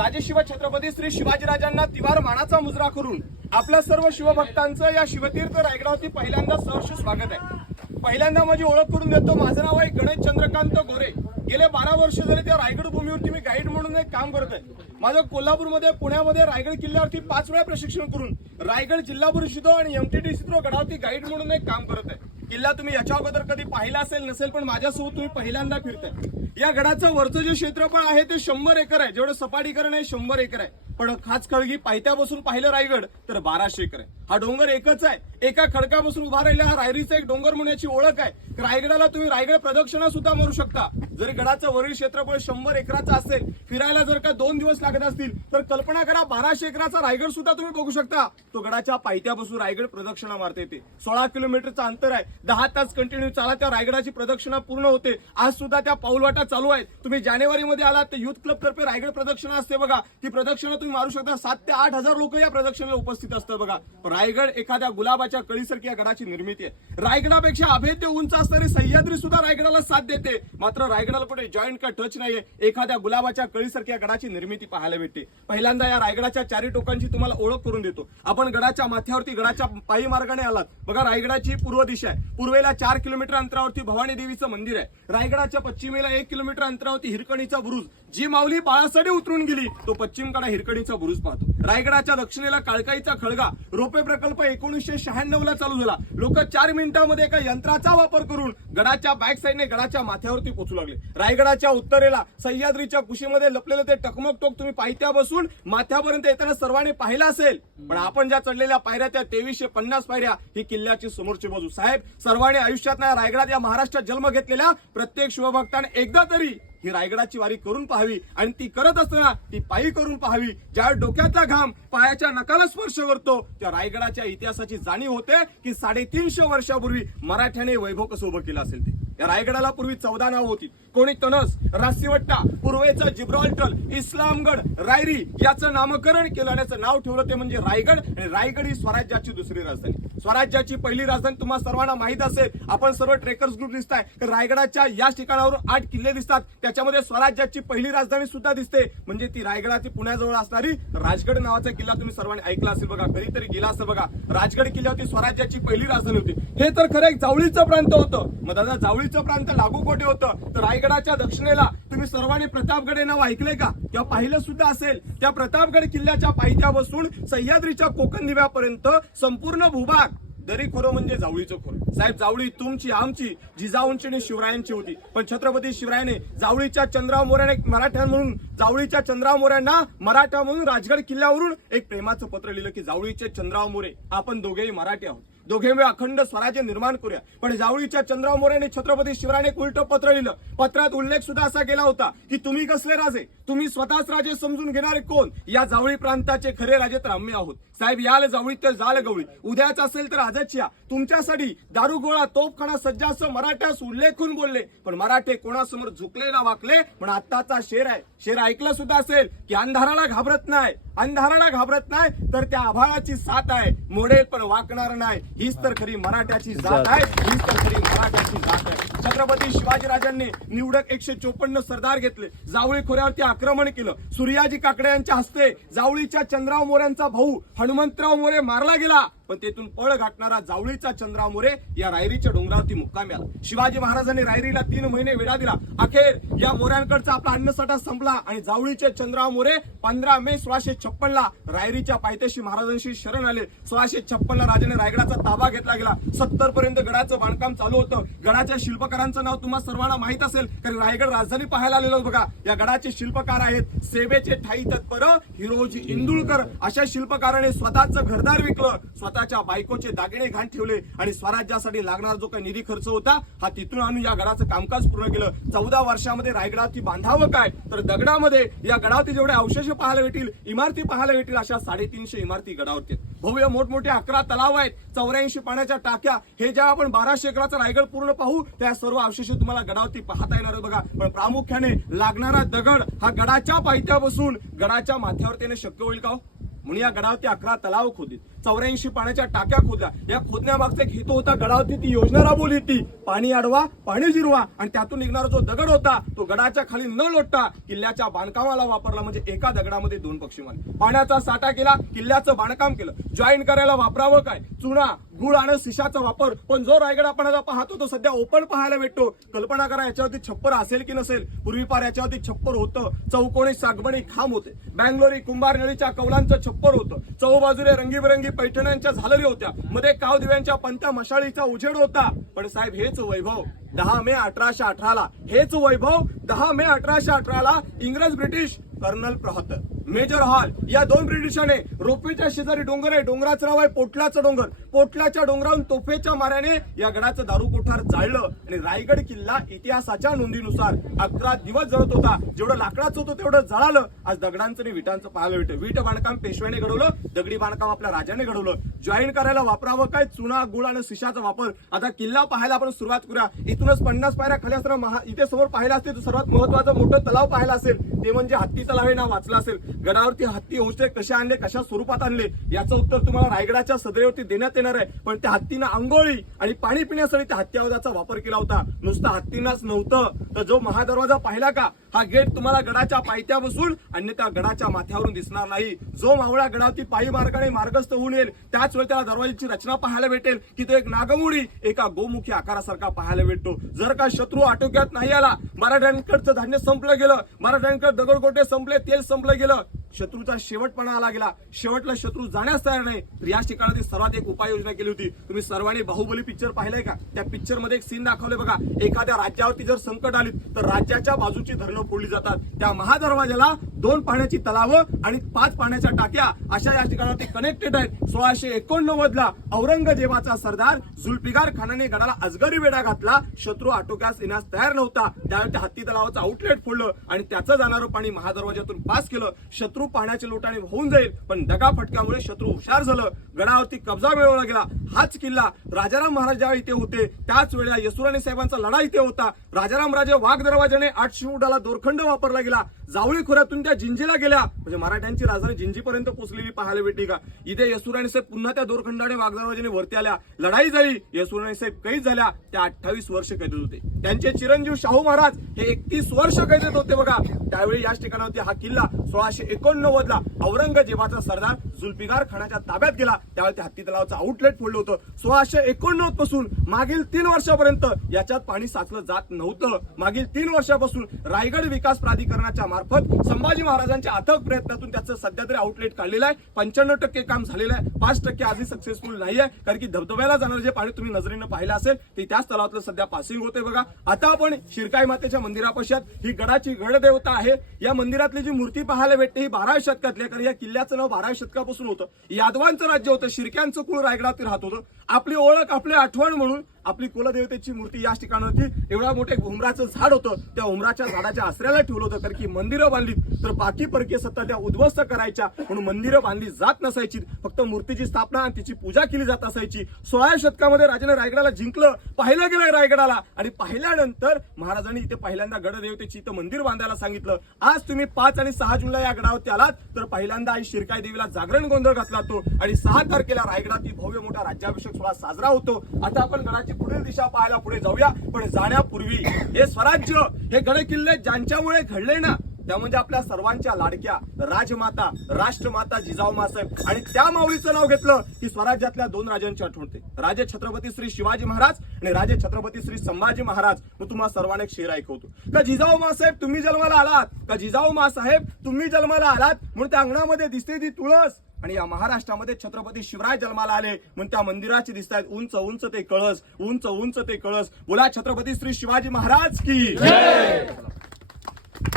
राजशिव छत्रपती श्री शिवाजीराजांना तिवार मानाचा मुजरा करून आपल्या सर्व शिवभक्तांचं या शिवतीर्थ रायगडावरती पहिल्यांदा सहर्ष स्वागत आहे। पहिल्यांदा माझी ओळख करून देतो। माझं नाव आहे गणेश चंद्रकांत गोरे। गेले 12 वर्ष झाले त्या रायगड भूमीवरती मी गाईड म्हणून एक काम करत आहे। माझं कोल्हापूरमध्ये पुण्यामध्ये रायगड किल्ल्यावरती 5 वेळा प्रशिक्षण करून रायगड जिल्हा परिषद आणि एमटीडीसी गडावरती गाईड म्हणून एक काम करत आहे। किल्ला तुम्ही याच्या अगोदर कधी पाहिला असेल नसेल, पण माझ्यासोबत तुम्ही पहिल्यांदा फिरताय। या गडाचं वरचं जे क्षेत्रफळ आहे ते 100 एकर आहे। जेवढं सपाटीकरण आहे 100 एकर आहे, पण खास खळगी पायथ्यापासून पाहिलं रायगड तर 1200 एकर आहे। हा डोंगर एकच आहे, एका खडकापासून उभा राहिला हा रायरीचा एक डोंगर म्हणून याची ओळख आहे। रायगडाला तुम्ही रायगड प्रदक्षिणा सुद्धा मारू शकता। जरी गडाचं वरील क्षेत्रफळ 100 एकराचं असेल, फिरायला जर का 2 दिवस लागत असतील तर कल्पना करा 1200 एकराचा रायगड सुद्धा तुम्ही बघू शकता। तो गडाच्या पायथ्यापासून रायगड प्रदक्षिणा मारता येते। 16 किलोमीटरचं अंतर आहे। 10 तास कंटिन्यू चालत त्या रायगडाची प्रदक्षिणा पूर्ण होते। आज सुद्धा त्या पाऊलवाटा चालू आहेत। तुम्ही जानेवारीमध्ये आलात तर युथ क्लब तर्फे रायगड प्रदक्षिणा असते बघा, ती प्रदक्षिणा तुम्ही मारू शकता। 7 ते 8 हजार लोक या प्रदक्षिणेला उपस्थित असतात बघा। रायगड एखाद्या गुलाबाच्या कळीसारखी या गडाची निर्मिती आहे। रायगडापेक्षा अभेद्य उंच असणारी सह्याद्री सुद्धा रायगडाला साथ देते, मात्र रायगडाला कुठे जॉईंट का टच नाहीये। एखाद्या गुलाबाच्या कळीसारखी या गडाची निर्मिती पाहायला भेटते। पहिल्यांदा या रायगडाच्या 4 टोकांची तुम्हाला ओळख करून देतो। आपण गडाच्या माथ्यावरती गडाच्या पायी मार्गाने आलात बघा। रायगडाची पूर्व दिशा आहे। पूर्वेला 4 किलोमीटर अंतरावरती भवानी देवीचं मंदिर आहे। रायगडाच्या पश्चिमेला 1 किलोमीटर अंतरावरती हिरकणीचा बुरुज, जी माऊली बाळासाठी उतरून गेली तो पश्चिमकडे हिरकणीचा बुरुज पाहतो। रायगडाच्या दक्षिणेला काळकाईचा खळगा रोपे प्रकल्प 1996 ला चालू झाला। लोक 4 मिनिटांमध्ये एका यंत्राचा वापर करून गडाच्या बॅक साईडने गडाच्या माथ्यावरती पोहोचू लागले। रायगडाच्या उत्तरेला सह्याद्रीच्या कुशीमध्ये लपलेलं ते टकमक टोक तुम्ही पायथ्या बसून माथ्यापर्यंत येताना सर्वांनी पाहिलं असेल, पण आपण ज्या चढलेल्या पायऱ्या त्या 2350 पायऱ्या ही किल्ल्याची समोरची बाजू। साहेब, सर्वांनी आयुष्यात ना रायगडात या महाराष्ट्रात जन्म घेतलेल्या प्रत्येक शिवभक्ताने एकदा तरी ही रायगडाची वारी करून पाहावी, आणि ती करत असताना ती पायी करून पाहावी। ज्या डोक्यातला घाम पायाच्या नखाला स्पर्श करतो त्या रायगडाच्या इतिहासाची जाणीव होते की 350 वर्षापूर्वी मराठ्याने वैभव कसं उभं केलं असेल ते। या रायगडाला पूर्वी 14 नावं होती। कोणी तनस, रासीवट्टा, पूर्वेचा जिब्राल्टर, इस्लामगड, रायरी याचं नामकरण केलं आणि याचं नाव ठेवलं ते म्हणजे रायगड। आणि रायगड ही स्वराज्याची दुसरी राजधानी। स्वराज्याची पहिली राजधानी तुम्हाला सर्वांना माहित असेल। आपण सर्व ट्रेकर्स ग्रुप दिसताय तर रायगडाच्या या ठिकाणावरून 8 किल्ले दिसतात, त्याच्यामध्ये स्वराज्याची पहिली राजधानी सुद्धा दिसते, म्हणजे ती रायगडाची पुण्याजवळ असणारी राजगड नावाचा किल्ला तुम्ही सर्वांनी ऐकला असेल बघा, कधीतरी गेला असेल बघा। राजगड किल्ल्यावरती स्वराज्याची पहिली राजधानी होती। हे तर खरं एक जावळीचं प्रांत होतं। मग दादा जावळीचं प्रांत लागू कोठे होतं तर रायगडाच्या दक्षिणेला तुम्ही सर्वांनी प्रतापगड हे नाव ऐकलंय का किंवा पाहिलं सुद्धा असेल। त्या प्रतापगड किल्ल्याच्या पायथ्या बसून सह्याद्रीच्या कोकण दिव्यापर्यंत संपूर्ण भूभाग दरीखोरं म्हणजे जावळीचं खोरं। साहेब, जावळी तुमची आमची जिजाऊंची आणि शिवरायांची होती, पण छत्रपती शिवरायाने जावळीच्या चंद्रराव मोऱ्याने मराठा म्हणून जावळीच्या चंद्रराव मोऱ्यांना मराठा म्हणून राजगड किल्ल्यावरून एक प्रेमाचं पत्र लिहिलं की जावळीचे चंद्रराव मोरे आपण दोघेही मराठी आहोत, दोघे मिळून अखंड स्वराज्य निर्माण करूया। पण जावळीच्या चंद्रराव मोऱ्याने छत्रपती शिवरायाने उलटं पत्र लिहिलं। पत्रात उल्लेख सुद्धा असा केला होता की तुम्ही कसले राजे, तुम्ही स्वतःच राजे समजून घेणारे कोण, या जावळी प्रांताचे खरे राजे तर आम्ही आहोत। साहेब, याल जावळीत तर जाल गवळी, उद्याच असेल तर आजच या। तुमच्यासाठी दारुगोळा तोफखाना सज्ज असं मराठ्यास उल्लेखून बोलले, पण मराठे कोणासमोर झुकले ना वाकले। पण आत्ताचा शेर आहे, शेर ऐकलं सुद्धा असेल की अंधाराला घाबरत नाही, अंधाराला घाबरत नाही तर त्या आभाळाची साथ आहे, मोडेल पण वाकणार नाही। हीच तर खरी मराठ्याची जात आहे, हीच तर खरी मराठ्याची जात आहे। छत्रपती शिवाजीराजांनी निवडक 154 सरदार घेतले, जावळी खोऱ्यावरती आक्रमण केलं। सूर्याजी काकडे यांच्या हस्ते जावळीच्या चंद्रराव मोऱ्यांचा भाऊ हनुमंतराव मोरे मारला गेला, पण तेथून पळ गाठणारा जावळीचा चंद्रराव मोरे या रायरीच्या डोंगरावरती मुक्कामी आला। शिवाजी महाराजांनी रायरीला 3 महिने वेढा दिला। अखेर या मोऱ्यांकडचा आपला अन्नसाठा संपला आणि जावळीचे चंद्रराव मोरे 15 मे 1656 ला रायरीच्या पायथ्याशी महाराजांशी शरण आले। 1656 ला राजाने रायगडाचा ताबा घेतला गेला। 70 पर्यंत गडाचं बांधकाम चालू होतं। गडाच्या शिल्पकारांचं नाव तुम्हाला सर्वांना माहित असेल, कारण रायगड राजधानी पाहायला आलेलो बघा। या गडाचे शिल्पकार आहेत सेवेचे ठाई तत्पर हिरोजी इंदुळकर। अशा शिल्पकाराने स्वतःचं घरदार विकलं, स्वतःच्या बायकोचे दागिने घाण ठेवले आणि स्वराज्यासाठी लागणारा जो काही निधी खर्च होता हा तिथून आणून या गडाचं कामकाज पूर्ण केलं। 14 वर्षामध्ये रायगडावरती बांधावं काय तर दगडामध्ये या गडावरती जेवढे अवशेष पाहायला भेटतील, इमारती पाहायला भेटतील, अशा 350 इमारती गडावरती आहेत। भव्य मोठमोठे 11 तलाव आहेत, 84 पाण्याच्या टाक्या। हे जेव्हा आपण 1200 एकराचा रायगड पूर्ण पाहू त्या सर्व अवशेष तुम्हाला गडावरती पाहता येणार बघा। पण प्रामुख्याने लागणारा दगड हा गडाच्या पायथ्या बसून गडाच्या माथ्यावरती शक्य होईल का? म्हणून या गडावरती 11 तलाव खोदीत। 84 पाण्याच्या टाक्या खोदल्या. या खोदण्यामागचा एक हेतू होता, गडावरती ती योजना राबवली होती, पाणी अडवा पाणी जिरवा, आणि त्यातून निघणारा जो दगड होता तो गडाच्या खाली न लोटता किल्ल्याच्या बांधकामाला वापरला. म्हणजे एका दगडामध्ये 2 पक्षी मारले. पाण्याचा साठा केला, किल्ल्याचं बांधकाम केलं. जॉईन करायला वापरावं काय? चुना, गुळ आणि शिशाचा वापर. पण जो रायगड आपण आता पाहतो तो सध्या ओपन पाहायला भेटतो. कल्पना करा याच्यावरती छप्पर असेल की नसेल. पूर्वी पार याच्यावरती छप्पर होतं, चौकोनी सागबणी खांब होते, बँगलोरी कुंभार नळीच्या कौलांचं छप्पर होतं, चौबाजूने रंगीबेरंगी पैठण्यांच्या झालरी होत्या, मध्ये काव दिव्यांच्या पंत्या मशाळीचा उजेड होता. पण साहेब हेच वैभव 10 मे 1818 हेच वैभव 10 मे 1818 इंग्रज ब्रिटिश कर्नल प्रहत मेजर हॉल या 2 ब्रिटिशाने रोपेच्या शेजारी डोंगर आहे, डोंगराचं नाव आहे पोटलाचं डोंगर. पोटलाच्या डोंगरावरून तोफेच्या माऱ्याने या गडाचं दारू कोठार जाळलं आणि रायगड किल्ला इतिहासाच्या नोंदीनुसार 11 दिवस जळत होता. जेवढं लाकडाचं होतं तेवढं जळालं. आज दगडांचं आणि विटांचं पाहायला भेटतं. वीट बांधकाम पेशव्याने घडवलं, दगडी बांधकाम आपल्या राजाने घडवलं. जॉईन करायला वापरावं काय? चुना, गुळ आणि शिशाचा वापर. आता किल्ला पाहायला आपण सुरुवात करूया. इथूनच 50 पायऱ्या खाली असताना इथे समोर पाहिला असेल तर सर्वात महत्वाचं मोठं तलाव पाहायला असेल ते म्हणजे हत्ती तलाव हे नाव वाचलं असेल. गडावरती हत्ती होते कशा आणले, कशा स्वरूपात आणले याचं उत्तर तुम्हाला रायगडाच्या सदरेवरती देण्यात येणार आहे. पण त्या हत्तीनं आंघोळी आणि पाणी पिण्यासाठी त्या हत्ती आवाजाचा वापर केला होता. नुसतं हत्तीनाच नव्हतं तर जो महादरवाजा पाहिला का, हा गेट तुम्हाला गडाच्या पायथ्या बसून आणि त्या गडाच्या माथ्यावरून दिसणार नाही. जो मावळा गडावरती पायी मार्गाने मार्गस्थ होऊन येईल त्याच वेळी त्याला दरवाजाची रचना पाहायला भेटेल की तो एक नागमोडी एका गोमुखी आकारासारखा पाहायला भेटतो. जर का शत्रू आटोक्यात नाही आला, मराठ्यांकडचं धान्य संपलं गेलं, मराठ्यांकडे दगडगोटे संपले, तेल संपलं गेलं, शत्रूचा शेवटपणा आला गेला, शेवटला शत्रू जाण्यास तयार नाही, तर या ठिकाणी सर्वात एक उपाययोजना केली होती. तुम्ही सर्वांनी बाहुबली पिक्चर पाहिलाय का? त्या पिक्चर मध्ये एक सीन दाखवले बघा. एखाद्या राज्यावरती जर संकट आली तर राज्याच्या बाजूची धरणं फोडली जातात. त्या महादरवाजाला 2 पाण्याची तलावं आणि 5 पाण्याच्या टाक्या अशा या ठिकाणावरती कनेक्टेड आहेत. 1689 ला औरंगजेबाचा सरदार जुल्फिकार खानाने गडाला अजगरी वेढा घातला. शत्रू आटोक्यास येण्यास तयार नव्हता. त्यावेळी त्या हत्ती तलावाचं आउटलेट फोडलं आणि त्याचं जाणारं पाणी महादरवाजातून पास केलं. शत्रू पाण्याच्या लोटाने होऊन जाईल, पण दगा फटक्यामुळे शत्रू हुशार झालं. गडावरती कब्जा मिळवला गेला. हाच किल्ला राजाराम महाराज इथे होते त्याच वेळेला येसुराणी साहेबांचा लढा इथे होता. राजाराम राजे वाघ दरवाजाने 800 फुटाला दोरखंड वापरला गेला. जावळी खोऱ्यातून त्या जिंजीला गेल्या, म्हणजे मराठ्यांची राजधानी जिंजीपर्यंत पोहोचलेली पाहायला भेटली का? इथे येसुराणी साहेब पुन्हा त्या दोरखंडाने वाघ दरवाजाने वरती आल्या. लढाई झाली, येसुराणी साहेब कैद झाल्या. त्या 28 वर्ष कैदेत होते. त्यांचे चिरंजीव शाहू महाराज हे 31 वर्ष कैदेत होते बघा. त्यावेळी याच ठिकाणावरती हा किल्ला 1689 ला औरंगजेबाचा सरदार जुल्फिकार खानाच्या ताब्यात गेला. त्यावेळी त्या हत्ती तलावाचं आउटलेट फोडलं होतं. 1689 पासून मागील 3 वर्षापर्यंत याच्यात पाणी साचलं जात नव्हतं. मागील 3 वर्षापासून रायगड विकास प्राधिकरणाच्या मार्फत संभाजी महाराजांच्या अथक प्रयत्नातून त्याचं सध्या तरी आउटलेट काढलेलं आहे. 95% काम झालेलं आहे. 5% आजही सक्सेसफुल नाहीये, कारण की धबधब्याला जाणारं जे पाणी तुम्ही नजरेनं पाहिलं असेल ते त्याच तलावातलं सध्या पासिंग होते बघा. आता आपण शिरकाई मातेच्या मंदिरापाशात ही गडाची गडदेवता आहे. या मंदिरातली जी मूर्ती पाहायला भेटते ही 12व्या शतकातली, कारण या किल्ल्याचं नाव 12व्या शतकापासून होतं. यादवांचं राज्य होतं, शिर्क्यांचं कुळ रायगडावरती राहत होतं. आपली ओळख, आपली आठवण म्हणून आपली कुलदेवतेची मूर्ती या ठिकाणावरती एवढा मोठे उमराचं झाड होतं. त्या उमराच्या झाडाच्या आश्रयाला ठेवलं होतं, कारण की मंदिरं बांधली तर बाकी परकीय सत्ता त्या उद्ध्वस्त करायच्या म्हणून मंदिरं बांधली जात नसायची. फक्त मूर्तीची स्थापना आणि तिची पूजा केली जात असायची. 16व्या शतकामध्ये राजाने रायगडाला जिंकलं, पाहिलं गेलं रायगडाला, आणि पाहिल्यानंतर महाराजांनी इथे पहिल्यांदा गडदेवतेची इथं मंदिर बांधायला सांगितलं. आज तुम्ही 5 आणि 6 जूनला या गडावरती आलात तर पहिल्यांदा आई शिरकाई देवीला जागरण गोंधळ घातला तो, आणि 6 तारखेला रायगडात भव्य मोठा राज्याभिषेक सोहळा साजरा होतो. आता आपण गडाची पुढील दिशा पाहायला पुढे जाऊया. पण जाण्यापूर्वी हे स्वराज्य, हे गड किल्ले ज्यांच्यामुळे घडले ना, त्या म्हणजे आपल्या सर्वांच्या लाडक्या राजमाता, राष्ट्रमाता जिजाऊ मासाहेब. आणि त्या माऊलीचं नाव घेतलं की स्वराज्यातल्या 2 राजांची आठवण होते. राजे छत्रपती श्री शिवाजी महाराज आणि राजे छत्रपती श्री संभाजी महाराज. मग तुम्हाला सर्वांना एक शेर ऐकवतो का, जिजाऊ मासाहेब तुम्ही जन्माला आलात, का जिजाऊ मासाहेब तुम्ही जन्माला आलात म्हणून त्या अंगणामध्ये दिसते ती तुळस. आणि या महाराष्ट्रामध्ये छत्रपती शिवराय जन्माला आले म्हणून त्या मंदिराची दिसतात उंच उंच ते कळस, उंच उंच ते कळस. बोला छत्रपती श्री शिवाजी महाराज की जय.